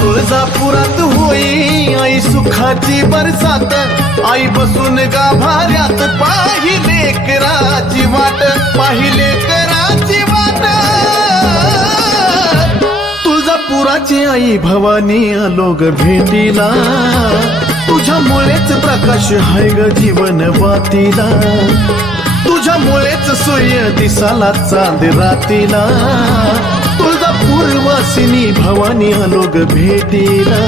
तुळजापुरात होई आई सुखाची बरसात, आई बसून गाभाऱ्यात पाहिले कराची वाट, पाहिले कराची वाट. तुळजापुराची आई भवानी आलो ग भेटीला, तुझ्यामुळेच प्रकाश हाय ग जीवन वातीला, तुझ्यामुळेच सूर्य दिसाला चांद रातीला. तुळजापूर वासिनी भवानी आलो ग भेटीला.